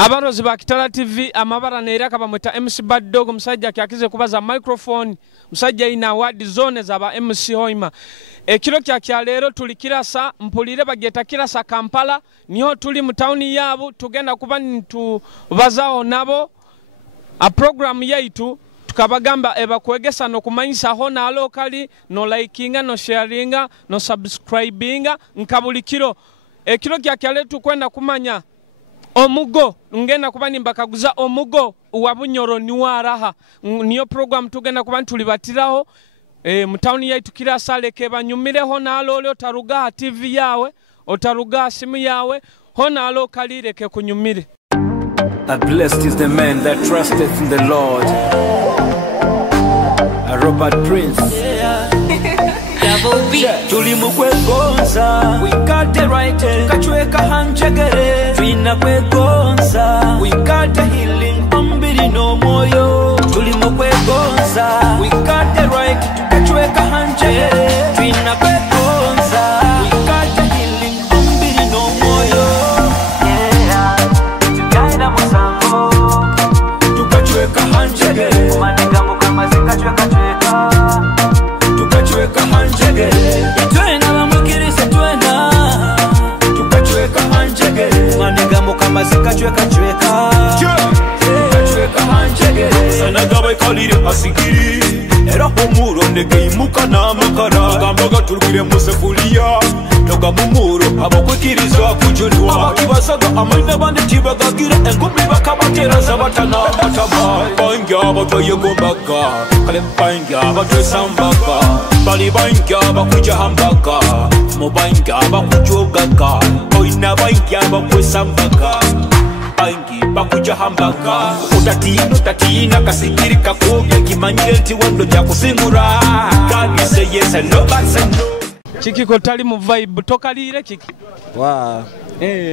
Abarozi ba Kitara TV amabara neera kabamweta MC Bad Dog musajja kyakize kubaza microphone musajja ina award zone zaba MC Hoima ekiro kya lero tuli Kirasa mpulire bageta Kirasa Kampala niho tuli mu town yabo tugenda kuba ntubazao nabo a program yaitu tukabagamba eba Kwegesa no Kumanyisa ho na locally no likinga no sharinga no subscribinga nkabulikiro ekiro kya lero tukwenda kumanya Omugo ngenda kuba nimbakaguza Omugo wa Bunyoro ni waraha niyo program tugenda kuba tulibatiraho mu town yaitu Kirasa leke banyumireho nalo otaruga TV yawe otaruga simu yawe ho nalo kalireke kunyumire. That blessed is the man that trusteth in the Lord. A Robert Prince. Tulimu kwegonza we got the right tukachweka hanjegere twina kwegonza we got the healing ambiri no moyo tulimu kwegonza we got the right tukachweka hanjegere twina kwegonza we got the healing ambiri no moyo tukaina musango tukachweka hanjegere manigambo kama zikachweka tukachweka hanjegere itwena bamukirisa twena tukachweka hanjegere manigambo kama zikachweka tukachweka hanjegere sanagaba ikalire asigiri era homuro ndegeimuka namakara gambaga turukire musefulia noga mumuro abakwikiriza kujunwa abakibasaga amaina bande tibagagira engumi bakabatera zabatana bataba banja batoyegombaga kale banja batosambaka bali banja bakujja hambaka mubanja bakujogaga oina banja bakwesambaka bangi bakujja hambaka utatina kasikiri kakobya kimanyire nti wando jakusingura God say yes and no but say no. Chiki kotali mu vibe tokalire kiki wa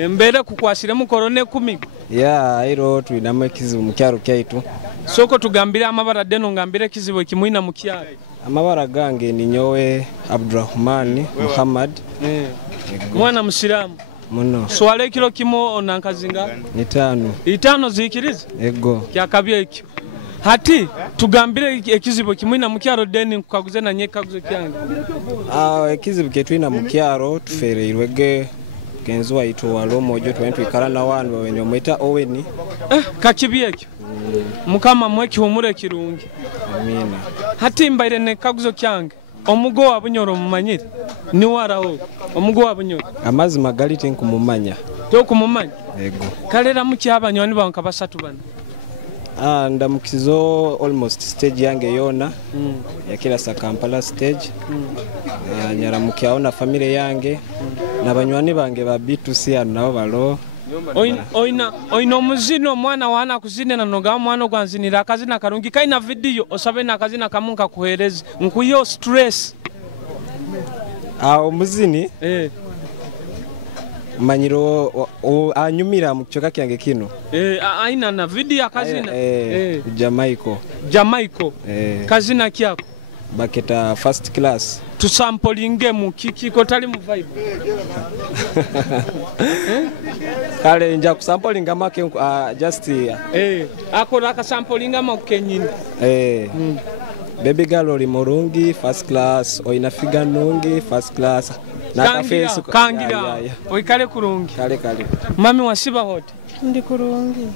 mbere kukwashire mu korone 10 ya iro twinamwe ekizibu mu kyaro kyaitu soko tugambire amabara deno ngambire ekizibu kimwina mu kyaro amabara gange ni nyowe Abdurrahman Muhammad mwana musiramu muno swale kilo kimo onankazinga 5 zikiriza ego kyakabye ekyo hati tugambire ekizibu kimwina mu kyaro deni kukaguze na nyekaguze kyange ekizibu ketwina mu kyaro tufereirwege genzo waitu walomojo twentwikala na wanu wenye mwita Oweni kakibye ekyo mukama mweki humure kirungi amina hati mbaire ne kaguzo kyange Omugo wa Bunyoro mumanyire ni waraho Omugo wa Bunyoro amazi magali tinkumumanya to kumumanya ego kalera mukyabanyoni banka basatu bana ndamukizo almost stage yange yona ya Kirasa Kampala stage nyara mukyaona family yange nabanywani bange ba B2C nabo balo oina muzino mwana wana kuzine na noga mwana gwanzinira akazina karungi kaina video osabe na akazina kamunka kuhereza nkuyo stress omuzini manyiro anyumira mu kyoka kyange kino aina na video akazina Jamaico kazina kyako baketa first class tu samplinge mu kiki kotali mu vibe kale nja ku samplinga make just akora ka samplinga mu kenyini baby girl oli morungi first class oina figa nungi first class na face kangira oikale kurungi kale mami wasiba hote ndi kurungi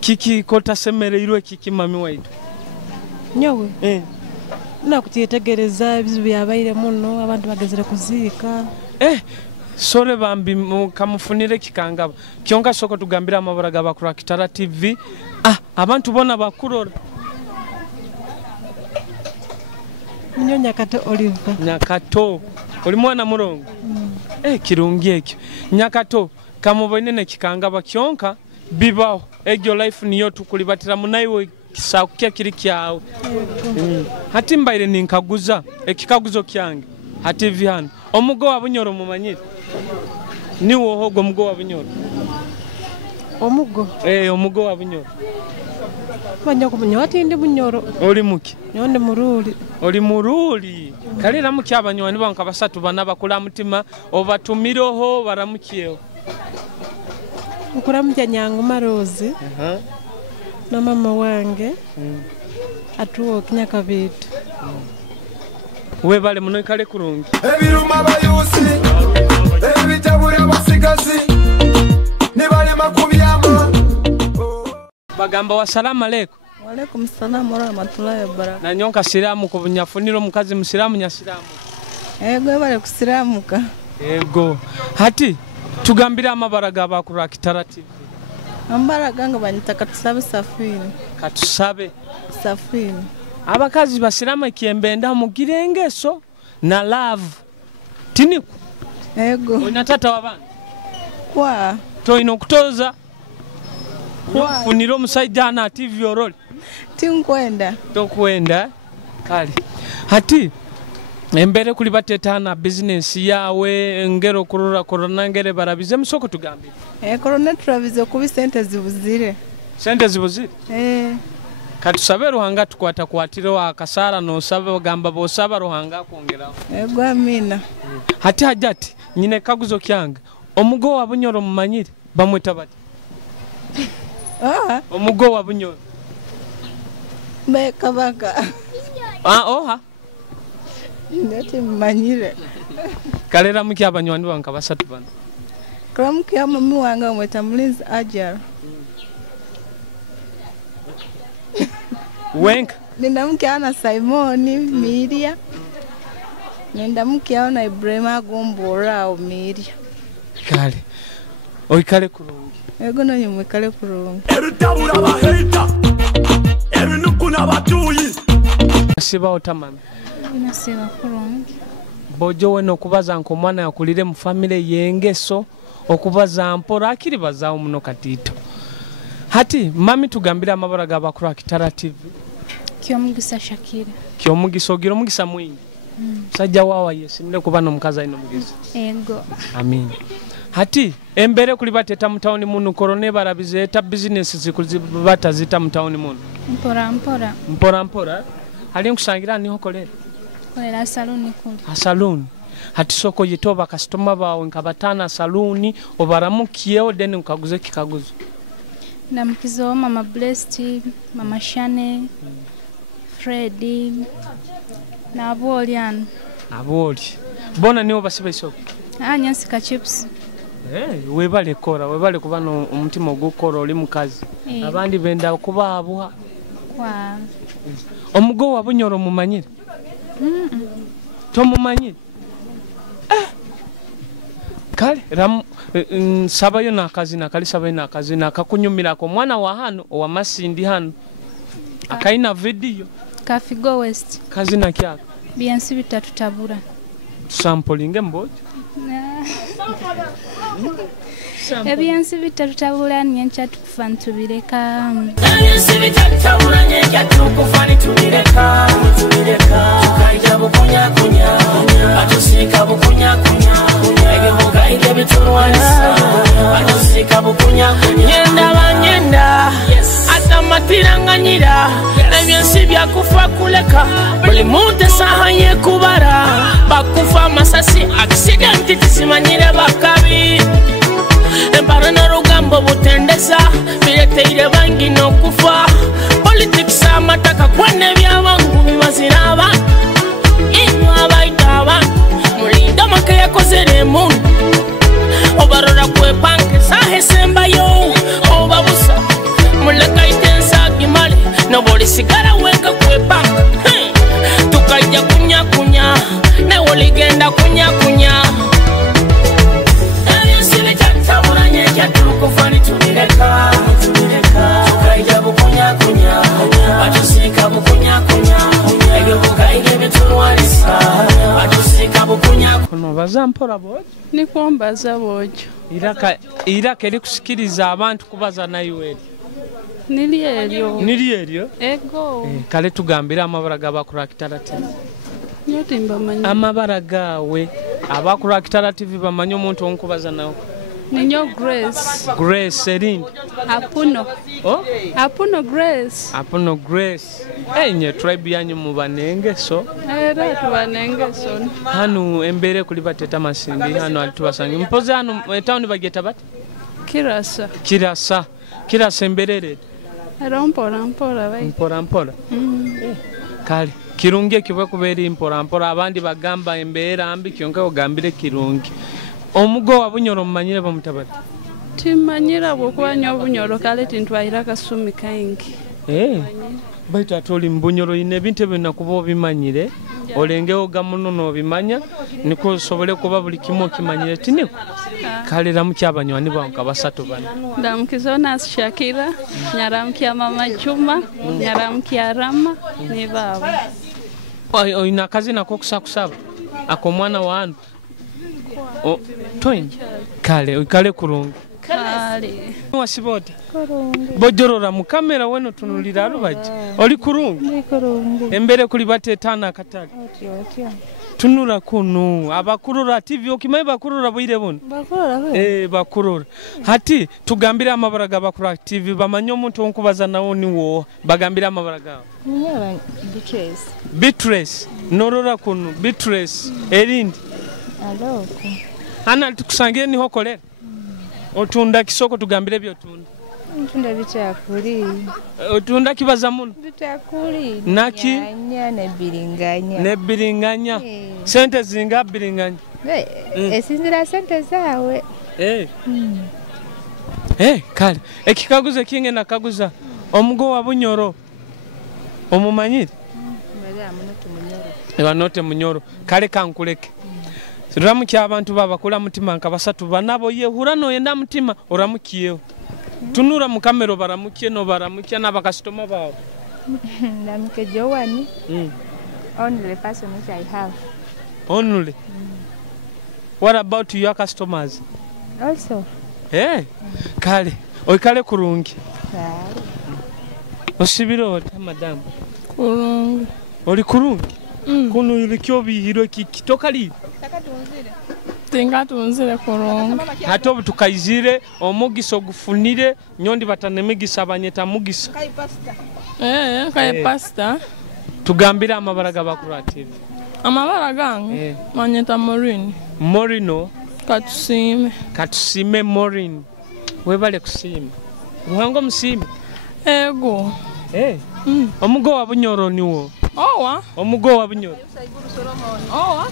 kiki kota semereirwe kiki mami waitu nyowe nakutitegereza bizu byabaire muno abantu bagezere kuzika sore bambi kamufunire kikangaba kyonka soko tugambira amabara gaba kura Kitara TV abantu bona bakurora Nyo Nyakato Oliver Nyakato oli mwana murongo kirungi ekyo Nyakato kamubone ne kikangaba kyonka bibaho egyo life niyo tukulibatira munaiwe kisakya kiri kyawe hati mbaire ninkaguza ekikaguzo kyange hati vyano Omugo wa Bunyoro mumanyire ni wohogo Omugo wa Bunyoro Omugo Omugo wa Bunyoro banya kumenya wati ndi Bunyoro oli muki nyonde muruli oli muruli kalira mukyabanyoni banka basatu bana bakula mutima obatumiroho baramukyeho Okuramya nyangu marozi. Na mama wange. Atuwo kinyakabitu. Webale muno ikale kurungi. Ebiruma bayusi. Ebitabura basigazi. Nibale makubyama. Bagamba wasalamu alaykum. Wa alaykum salaam wa rahmatullahi wa barakatuh. Na nyonka siramu ku bunyafuniro mukazi musiramu nyasiramu. Ego bale kusiramuka. Ego. Hati tugambira amabaraga abakura Kitara TV. Ambaraga nga banyita katusabe safini. Katusabe Safini. Abakazi basiramu kiembenda mugirengeso na love. Tiniku. Ego. Oina tata wabana. Kwa. Toino okutoza. Kwa. Funiro musajja na TV oroli. Tinkwenda. Tokwenda. Kale. Hati embere kuli batetana business yawe ngero kurura korona ngere barabize musoko tugambire. Korona turabize kubi sente zibuzire. Sente zibuzire? Katusabe ruhanga tukwata kwatire wa kasara no sabe bagamba bosaba ruhanga kongeraho. Ego amina. Hati hajati nyine kaguzo kyanga. Omugo wa Bunyoro mumanyire bamwita bati. Omugo wa Bunyoro. Kabaka. Oha. Ndete mumanyire. Kalera muki abanywani wanka basatu bana. Kramki ya mami wanga mweta Mulinzi Ajara. Wenka. Nenda mke ana Simoni Miria. Nenda mke ana Ibrahima Gombora au Miria. Kale. Oikale kurungi. Ego nanyu mwikale kurungi. Erutabura bahita. Ebinukuna batuyi. Siba otamami. Nasiba kurungi. Bojo we nokubaza nko mwana yakulire mu family yengeso okubaza mpora akiri bazawo muno katito. Hati mami tugambira amabaraga abakura Kitara TV. Kyomugisa Shakira. Kyomugisa ogira omugisa mwingi. Sajja wawa yesimire kuba no mukaza ino mugisa. Ego. Amin. Hati embere kuli bateta mu town munu korone barabize eta business zikuzibata zita mu town munu. Mpora mpora. Hali nkusangira niho kolera. Kolera saluni kuli. Saluni. Hati soko yitoba customer bawe nkabatana saluni obaramukiyeho then nkaguze kikaguzo. Namkizo mama Blessed, mama Shane, Freddy, na Abolian. Aboli. Bona niwo basiba isoko. Nyansika chips. Webale kora, webale kuba no umutima ogukora oli mukazi. Abandi benda kuba abuha. Kwa. Omugo wa Bunyoro mumanyire? Tomumanyire? Kale ram sabayo nakazi nakali sabayo nakazi nakakunyumira ko mwana wa hano wa Masindi hano akaina video Kafigo West kazi na kyaka biansi bitatu tabura sampling mboje biansi bitatu tabura nyencha tukufantu bireka biansi bitatu tabura nyencha tukufantu bireka tukaija bukunya kunya atusika bukunya kunya egemuga ige biturwanisa atusika bukunya kunya nyenda atamatiranganyira ebyansi byakufa kuleka buli muntu sahanye kubara bakufa masasi accident tisimanyire bakabi embara na rugambo butendeza bireteire bangi no kufa politics amataka kwane byabangu bibaziraba inywa baitaba mulinda makaya kozere mundu obarora kwe banke sahe semba yo obabusa muleka itensa gimale no boli sigara weka kwe banke tukajja kunya kunya na woligenda kunya kunya kufani tunireka tukaija bukunya kunya atusika bukunya kunya egebuka ige biturwanisa atusika bukunya kuno bazampora bojo ni kwambaza bojo iraka eri kusikiriza abantu kubaza nayo nili elyo ego kale tugambira amabaraga abakura Kitara TV nyote mbamanyi amabaraga abakura Kitara TV bamanyi omuntu onkubaza nawo Ninyo Grace Erindi Apuno Apuno Grace enye tribe yanyu mubanengeso era tubanengeso hanu embere kuli bateta Masindi hanu alitubasanga mpoze hanu town bageta bati Kirasa emberere Mpola bai. mpola kale kirungi ekibwe kubeera mpola abandi bagamba embeera mbi kyonka ogambire kirungi. Omugo wa Bunyoro mumanyire bamutabati? Timanyira bwokuba Obunyoro kale tintwayira kasumi kangi. Baitu atoli Bunyoro ine ebintu byonna kuba obimanyire olengewo gamuno n'obimanya niko osobole kuba buli kimu okimanyire tiniko kale ramukya abanywani banka basatu bana Ndamukizona Shakira, nyaramukya Mama Juma, nyaramukya Rama ne baba. Oyina kazi nako kusakusaba ako mwana wanu toyin kale kurungi Kale. Wasibota bojorora mu kamera weno tunulira alubaje oli kurungi embere kuli batetana akatali tunura kunu abakurura TV okimaye bakurura boire bono bakurura hati tugambira amabaraga bakura TV bamanye omuntu onkubaza nawo niwo bagambira amabaraga Beatrice norora kunu Beatrice erindi ana tukusangire niho kolera otunda kisoko tugambire byotunda Ntunda bitakuli. Otunda kibaza muno Bitakuli. Naki ne biringanya. Sente zinga biringanya. Esinzira sente zawe. Kale ekikaguze kinge nakaguza Omugo wa Bunyoro omumanyire note Munyoro kale kankuleke ramukya abantu babakula mutima nka basatu banabo yehura no yenda mutima oramukiyeho tunura mu kamera baramukye no baramukya n'abakastoma bawo Namke Jowani. Only the person which I have. Only. What about your customers? Also. Kale oikale kurungi osibiro madam Kurungi oli kurungi kuno ilikyo bihiro kitoka li tunzire kurungi hato butukayizire omugiso gufunire nyondi batanemigisa abanyeta mugisa kai pasta tugambira amabaraga bakura TV amabara gange manyeta Morino katusime Morin webale kusima ruhango musime Ego. Omugo wa Bunyoro niwo. Owa. Omugo wa Bunyoro. Owa.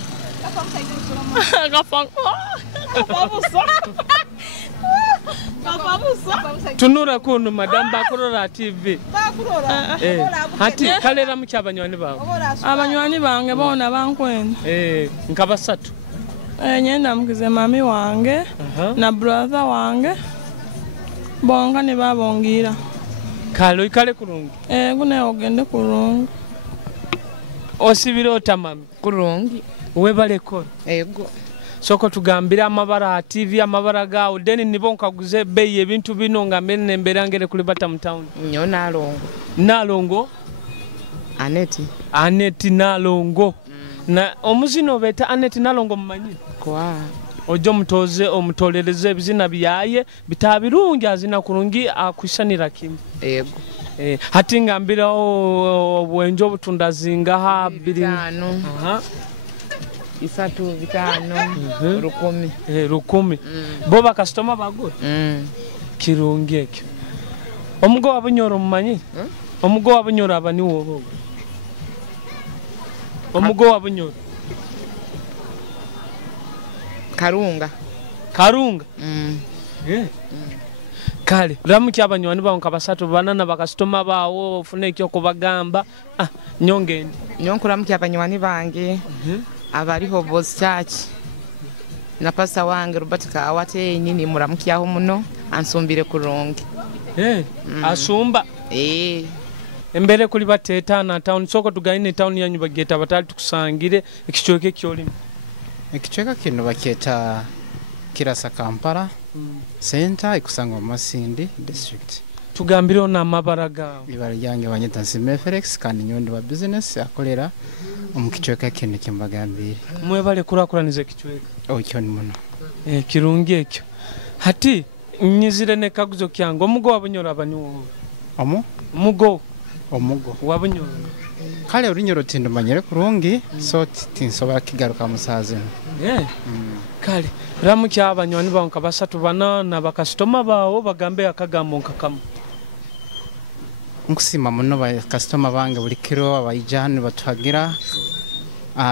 Tunura kuno madam bakurora TV. Hati kalera mu cyabanywani bawe. Abanywani bange bona bankwenda. Nkabasatu. Nyenda mukize mami wange na brother wange. Bonga ne babongira. Kalo ikale kurungi. Gune ogende kurungi. Osibiro tamami kurungi. Webale ko. Ego. Soko tugambira amabara TV amabara gawo deni nibonka guze beye ebintu bino ngamene mberangere kuli Batam town. Nyo nalongo. Nalongo. Aneti nalongo. Na omuzino beta Aneti nalongo mumanyi. Kwa. Ojo mutoze omutolereze ebizina byaye bitabirungi azina kurungi akwishanira kimwe. Ego. Hati ngambira obwenjo butunda zinga ha 2. Isatu vitano, rukumi. Rukumi. Boba customer bagura. Kirungi ekyo. Omugo wa Bunyoro mumanyi? Omugo wa Bunyoro abani wobo. Omugo wa Bunyoro. Karunga. Kale ramukya abanywani bawo nkabasatu banana bakastoma bawo ofune ekyo kubagamba nyongende. Nyonkuramukya abanywani bange. Abariho Boss Church na pasta wange Robert Kawate nyini muramukyaho muno ansumbire kurungi. Asumba embere kuli batetana town soko tugaine town yanyu bageta batali tukusangire ekichoke kyoli. Ekichoka kino baketa Kirasa Kampala center ikusanga Masindi district. Tugambire ona amabaraga ibara yange banyeta Nsime Felix kandi nyondo wa business akolera omukichoka kino kimbagambire. Mwebale kurakuranize kichweka. Kyo ni muno. Kirungi ekyo. Hati nyizire ne kaguzo kyango Omugo wa Bunyoro abani wo. Omugo wa Bunyoro. Kale ulinyoro tindumanyire kurungi so tinsoba kigaruka musaze. Kale Ramukya abanywani bawo nka basatu bana na bakasitoma bawo bagambe akagambo nkakamu. Nkusima muno ba customer bange buli kiro abayijani batuhagira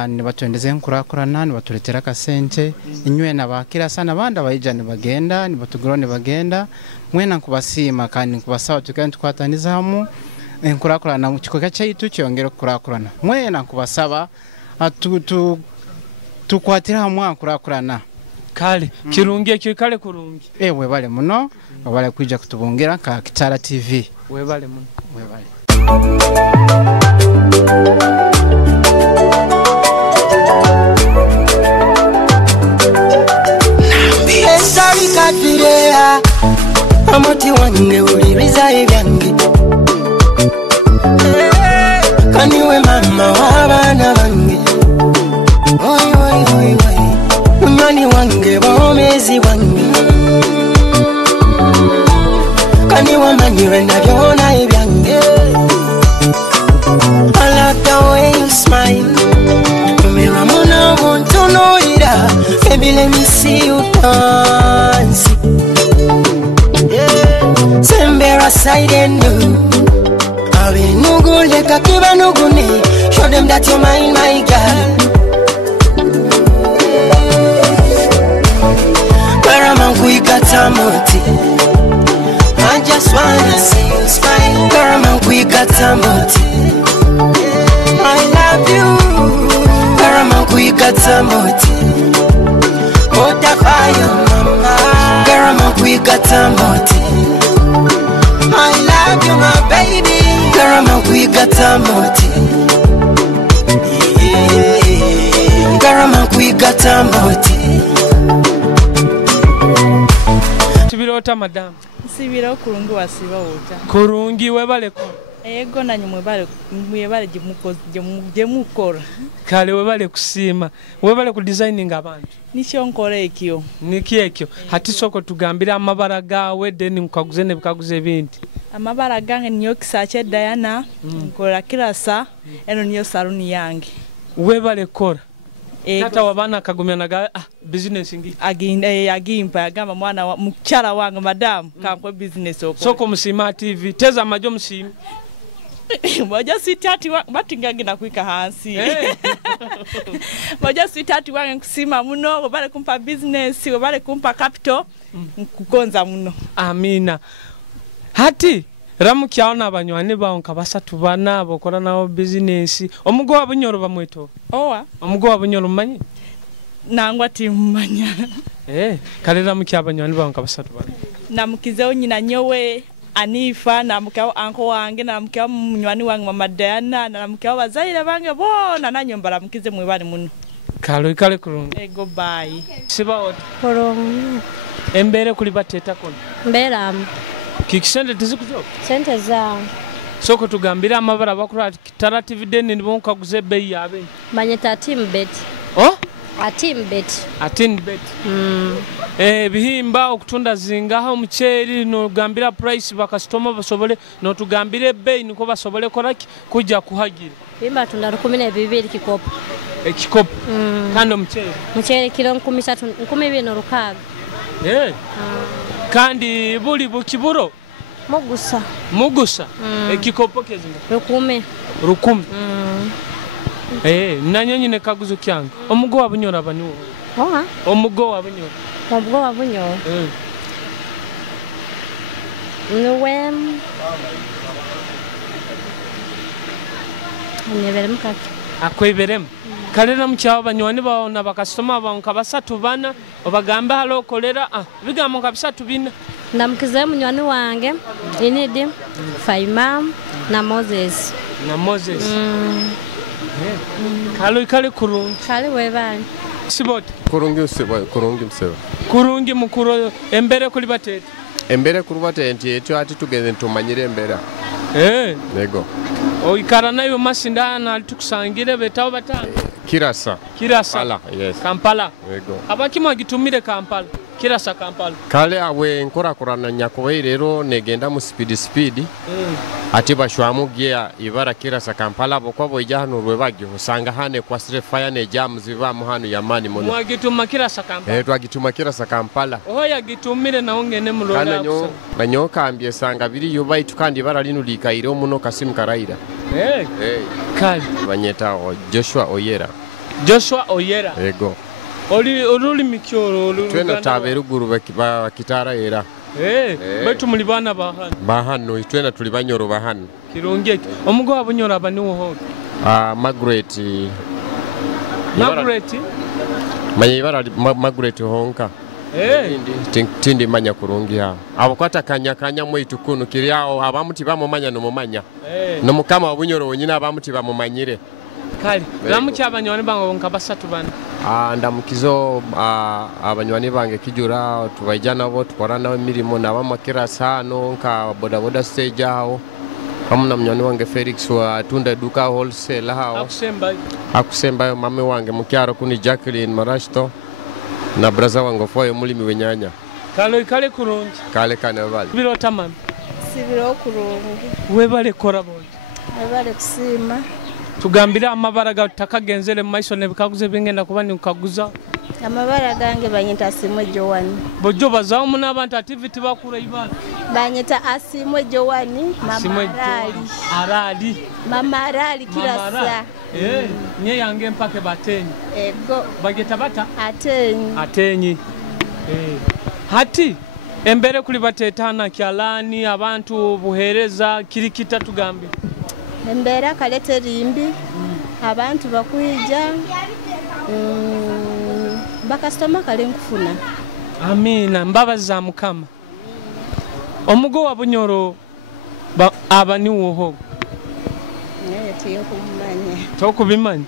ni batwendeze nkurakurana ni batuletera kasente inywe na bakira sana banda abayijani bagenda ni batugura ni bagenda mwena nkubasima kandi nkubasaba tukandi twataniza hamu nkurakurana mu kikoka cyaitu cyongera kurakurana mwena nkubasaba tukwatira hamwe nkurakurana kale kirungi ekyo kale kurungi ewe bale muno bale kujja kutubungira ka Kitara TV we bale muno we bale Esari katirea amoti wange uliriza ebyange kaniwe mama wabana bange oi oi oi oi munywani wange bomezi wange kaniwe manyire nabyona ebyange I like the way you smile Mira mona montono ira Baby let me see you dance Sembera side and you Awe nugu leka kiba nugu ne Show them that you're mine my girl Karamangu ikata moti I just wanna see you smile Karamangu ikata moti I love you Karamangu ikata moti Mota fire mama Karamangu ikata moti I love you my baby Karamangu ikata moti Karamangu ikata moti Tibirota madam Sibira kurungi wasiba ota kurungi webale ko ego nanyu mwebale jemukora kale webale kusima webale ku designing abantu nisho nkora ekyo niki ekyo hati soko tugambira amabara gawe then nkaguze ne bikaguze ebinti amabara gange niyo kisache Diana nkora Kirasa eno niyo saluni yange webale kora tata wabana kagumyanaga business ngi agimpa agamba mwana wa mukara wange madam kankwe business oko soko musima TV teza majo musima moja sitati batingangi na kuika hansi moja sitati wange kusima muno bale kumpa business bale kumpa capital kukonza muno amina hati ramukyaona abanywani bawo nkabasatu bana bokora nawo business omugo wa Bunyoro bamweto omugo wa Bunyoro manyi nangwa timanya kale ramukyabanywani bawo nkabasatu bana namukizeo nyina nyowe Anifa na mukao anko wange na mukao munywani wange mama Diana na mukao bazaire bange bona nanyombara mukize mwebali muno kale kurungi ego bye siba ot kurungi embere kuli bateta kono mbera kikisende tizikuzo sente za soko tugambira amabara bakura Kitara TV den nibo nkaguze bei yabe banyeta team bet Atin bet bihimba okutunda zingaho mucheri no gambira price bakastoma basobole no tugambire bei niko basobole koraki kujja kuhagira bimba tunda 12 kikopo ekikopo kando mucheri kilo 13 no rukaga kandi buli bukiburo mugusa ekikopo kezinga rukumi nanyonyi ne kaguzo kyange omugo wa Bunyoro abaniwo omugo wa Bunyoro Nwem neberem kake akweberem kalera mukyawo abanywani bawo na bakasitoma bawo nkabasatu bana obagamba halo kolera bigamo nkabisatu bina ndamukize munywani wange inidi Faima na Moses kale kurungi kale webali siboti kurungi mukuro embere kuli batete embere kuri batete etyo ati tugeze ntumanyire embera nego oikara nayo Masindi na tukusangire betawo batanga Kirasa yes Kampala nego abakimwa gitumire Kampala Kirasa Kampala. Kale awe nkurakurana nyakuwe rero negenda mu speed ati bashwamu gia ibara Kirasa Kampala bokwa boija hano rwebagyo usanga hane kwa fire ne jam ziva mu hano yamani muno mwagituma Kirasa Kampala twagituma Kirasa Kampala oho yagitumire na ongene mu rola banyoka ambye sanga biri yo baitu kandi bara linu likairo muno Kasimu Karaira kali banyeta Joshua Oyera ego Oli mikyoro twena taberuguru ba Kitara era baitu muli bana bahano twena tuli banyoro bahano kirongeke omugo abunyoro abaniwo ho Margaret ibara Margaret honka tindi manya kurungia abakwata kanya mwitu kunu kiriao abamuti bamumanya no mumanya no mukama abunyoro wonyina abamuti bamumanyire kali lamuki abanywani bango nkabasatu bana ndamukizo abanywani bange kijura tubajana bo twarana imirimo nabamakirasa no nka bodaboda stage aho hamuna mnywani wange Felix wa tunda duka wholesale hao akusemba mame wange mukyaro kuni Jacqueline Marashto na braza wango foyo mulimi wenyanya kale kurungi kale kanavali biro tamam sibiro kurungi webale korabo webale kusima Tugambire amabara gatakagenzere maiso ne bikaguze bingenda kuba ni ukaguza amabara gange banyita asimwe Jowani bojo bazawo muna abantu activity bakura ibana banyita asimwe Jowani mama arali Kirasa nye yange mpake batenyi ego bageta bata atenyi hati embere kuli batetana kyalani abantu buhereza kirikita tugambe embera kalete rimbi abantu bakwija bakastoma kale nkufuna amina mbabaza mukama omugo wa Bunyoro abaniwo ho tokubimanya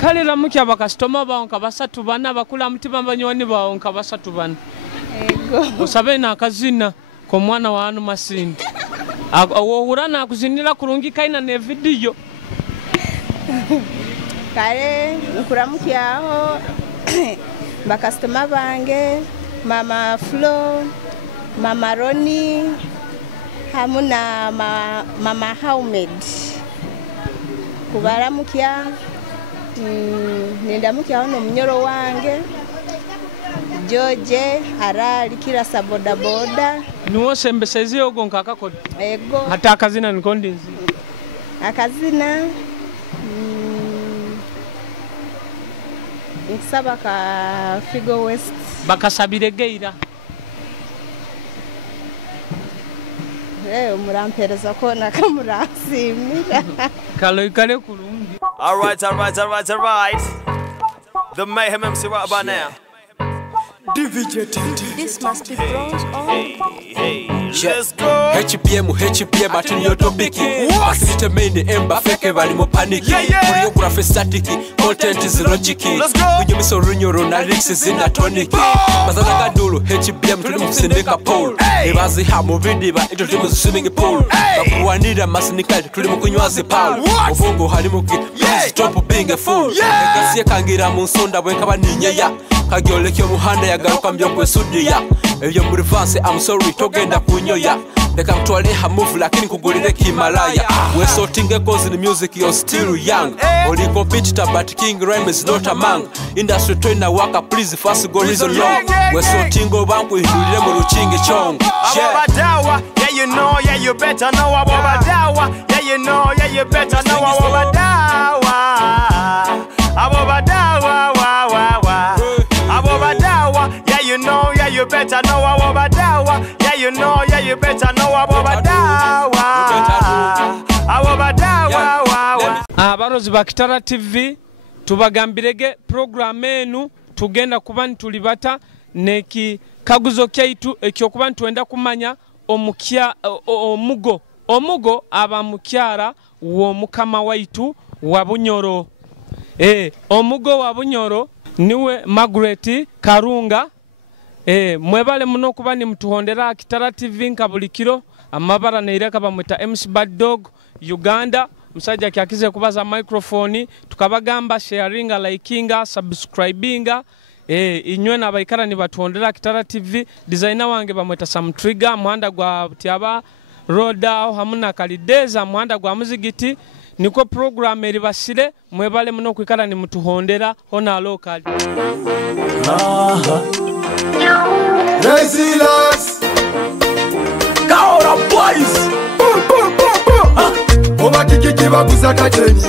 kale lamuki abakastoma baonka basatu bana bakula mutima banywani baonka basatu bana ego osabe na akazina ko mwana wa anu Masindi awohurana kuzinira kurungi kaina ne video kale nkuramuki aho bakastoma bange mama Flo mama Roni hamuna mama Haumed kubaramukia nendamukia ono Munyoro wange George arali Kirasa boda nuwo sembesezi ogo nkakakodi ego hata akazina nikondinzi akazina nsaba ka Figo West bakasabire geira murampereza ko nakamurasimira kale kurungi all right the Mayhem MC right about now This must be bronze on. Let's go. HPM atini yo topiki Facility main emba feke bali mo paniki Choreography static content is logic Kunyomiso runyoro na lyrics zina tonic Bazana kadulu HPM tuli musindika pole Ebazi hamo vidiba ito tuli swimming pool Bakuwanira masinikali tuli mukunywazi pal Obongo halimuki please stop being a fool Ekasiye kangira munsonda wenka baninyeya Kagyolekyo muhanda yagaruka mbyokwe sudiya Ebyo muri vance I'm sorry togenda kunyoya Leka mtwale hamuvu lakini kugulire kimalaya We sorting cause in music you're still young Only competitor but king rhyme is not among Industry trainer waka please fast go reason long We sorting banku ihulire mu ruchingi chong Abobadawa yeah you know yeah you better know Abobadawa yeah you know yeah you better know Abobadawa Abobadawa Abobadawa yeah you know yeah you better know Abobadawa yeah you know yeah you better know Abobadawa abarozi ba Kitara TV tubagambirege program enu tugenda kuba ntulibata neki kaguzo kyaitu ekyokuba ntwenda kumanya omugo aba mukyara wo mukama waitu wa Bunyoro omugo wa Bunyoro niwe Margaret Karunga mwebale muno kuba ni mtuhondera Kitara TV nkabulikiro amabara neireka bamwita MC Bad Dog Uganda musajja kyakize kubaza microphone tukabagamba sharinga likinga subscribinga inywe n'abayikarani batwondera Kitara TV designer wange bamweta Sam Trigger muhanda gwa Tyaba Road aho hamuna Kalideza muhanda gwa Muzigiti niko program eri basire mwebale muno kwikarani mutuhondera hona local Resilience Kaora boys Oba kiki baguza kacheni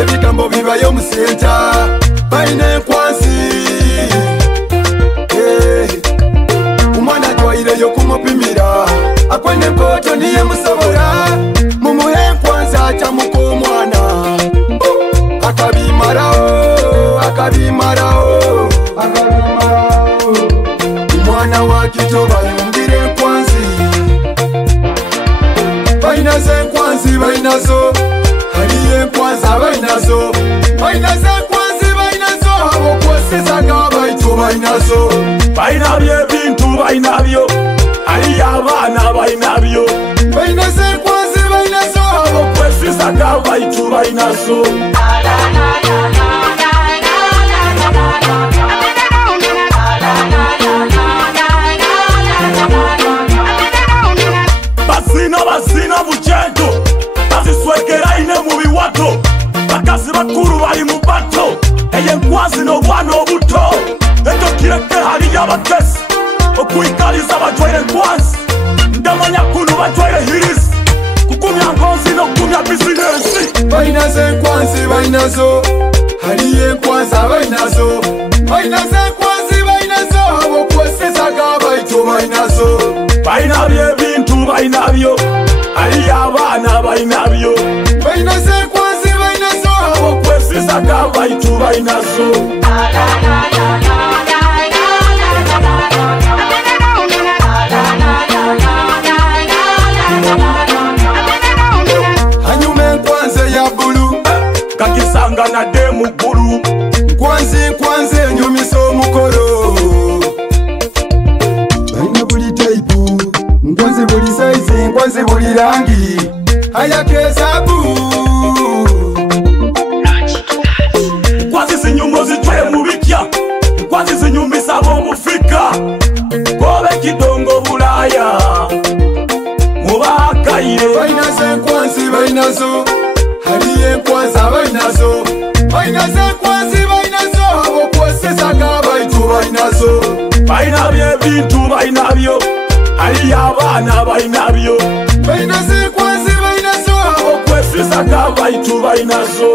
ebigambo bibayo mu center baine nkwansi umwana twayireyo kumupimira akwene mpoto niye musobora mumuhe nkwanza cyamuko umwana akabimarao umwana wakito bayumbire nkwanzi bainaze nkwanzi bainazo hariye nkwanza bainazo abo kwesizaga baitu bainazo bainabye bintu bainabyo hariye abana bainabyo bainaze nkwanzi bainazo abo kwesizaga baitu bainazo basina bujendo baziswekera ine mu biwato bakazi bakuru bari mu bato eye nkwazi no bwana obuto eto kireke hariya abatesi okuyikaliza abajwaire nkwazi ndamanya kunu bajwaire hirisi kukumya nkonzi no kumya bizinesi bainaze nkwazi bainazo hariye nkwaza bainazo nkwazi bainazo abo kwesizaga baitu bainazo bainabye bintu bainabyo hariye abana bainabyo bainaze nkwazi bainazo abo kwesizaga baitu bainazo hanyuma nkwanze ya bulu kakisanga na demu bulu nkwanze nyumisa omukoro baina buli taipu nkwanze buli size nkwanze buli rangi ayakezabu nkwanze zinyumbo zitwaye mu bikya nkwanze zinyumisa ab'omufrika kobe kidongo bulaya mubahakaire bainaze nkwanzi bainazo hariye nkwanza bainazo nkwanzi bainazo abo kwesizaga baitu bainazo bainabye bintu bainabyo hariye abana bainabyo bainaze nkwanzi bainazo abo kwesizaga baitu bainazo